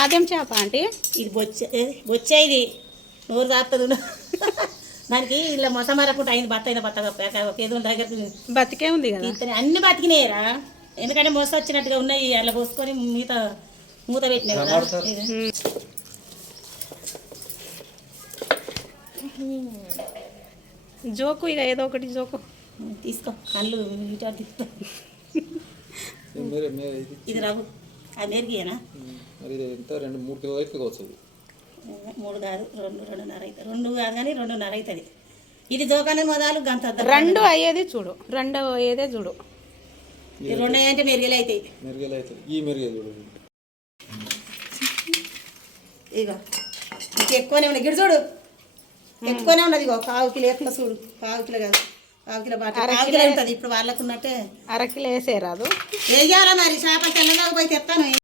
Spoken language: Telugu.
అదేం చేప అంటే ఇది బొచ్చే ఇది నోరు దాపుతుంది దానికి ఇలా మొసమరకుంట అయింది బత్త అయిన బత్త ఏదో దగ్గర బతికే ఉంది కదా అన్ని బతికినాయిరా ఎందుకంటే మొస వచ్చినట్టుగా ఉన్నాయి అలా పోసుకొని మూత పెట్టినాయి కదా జోకు ఇక ఏదో ఒకటి జోకు తీసుకో కళ్ళు ఇటు తీసుకో ఇది రావు అది మెరిగియేనా రెండు 3 కిలోలు ఎక్కువ వస్తుంది 3 కాదు 2 2.5 2 కాదు కానీ 2.5 అవుతుంది ఇది దోకానే మొదలు గంత 2 అయ్యేది చూడు 2 అయ్యేదే చూడు 2 అంటే మెరుగలు అవుతాయి ఈ మెరుగే చూడు ఇక ఇంకా ఎక్కువనే ఉన్నాయి గిడి చూడు ఎక్కువనే ఉన్నది ఇగో 1/4 కిలో ఎక్కువ చూడు 1/4 కిలో కాదు 1/4 కిలో బాట 1/4 కిలో ఉంటుంది ఇప్పుడు వాళ్ళకు ఉన్నట్టే 1/2 కిలో వేసేరాదు వేయాలా మరి చేపలు తెల్లగా పోయి తెస్తాను